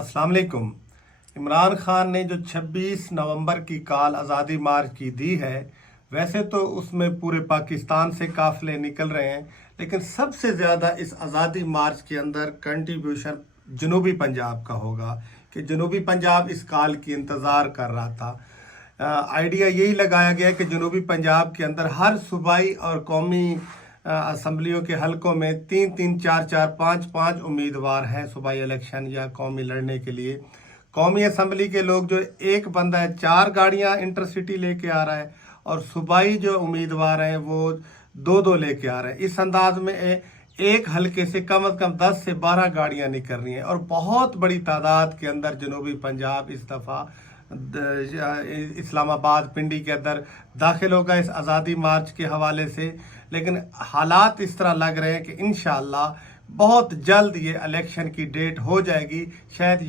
अस्सलाम वालेकुम। इमरान खान ने जो 26 नवंबर की कॉल आज़ादी मार्च की दी है, वैसे तो उसमें पूरे पाकिस्तान से काफ़िले निकल रहे हैं, लेकिन सबसे ज़्यादा इस आज़ादी मार्च के अंदर कंट्रीब्यूशन जनूबी पंजाब का होगा कि जनूबी पंजाब इस कॉल की इंतज़ार कर रहा था। आइडिया यही लगाया गया कि जनूबी पंजाब के अंदर हर सूबाई और कौमी असम्बलियों के हलकों में 3-3, 4-4, 5-5 उम्मीदवार हैं सूबाई इलेक्शन या कौमी लड़ने के लिए। कौमी असम्बली के लोग जो एक बंदा है 4 गाड़ियां इंटरसिटी लेके आ रहा है, और सूबाई जो उम्मीदवार हैं वो 2-2 लेके आ रहे हैं। इस अंदाज में एक हलके से कम 10 से 12 गाड़ियां निकल रही हैं, और बहुत बड़ी तादाद के अंदर जनूबी पंजाब इस दफ़ा इस्लामाबाद पिंडी के अंदर दाखिल होगा इस आज़ादी मार्च के हवाले से। लेकिन हालात इस तरह लग रहे हैं कि इंशाअल्लाह बहुत जल्द ये इलेक्शन की डेट हो जाएगी। शायद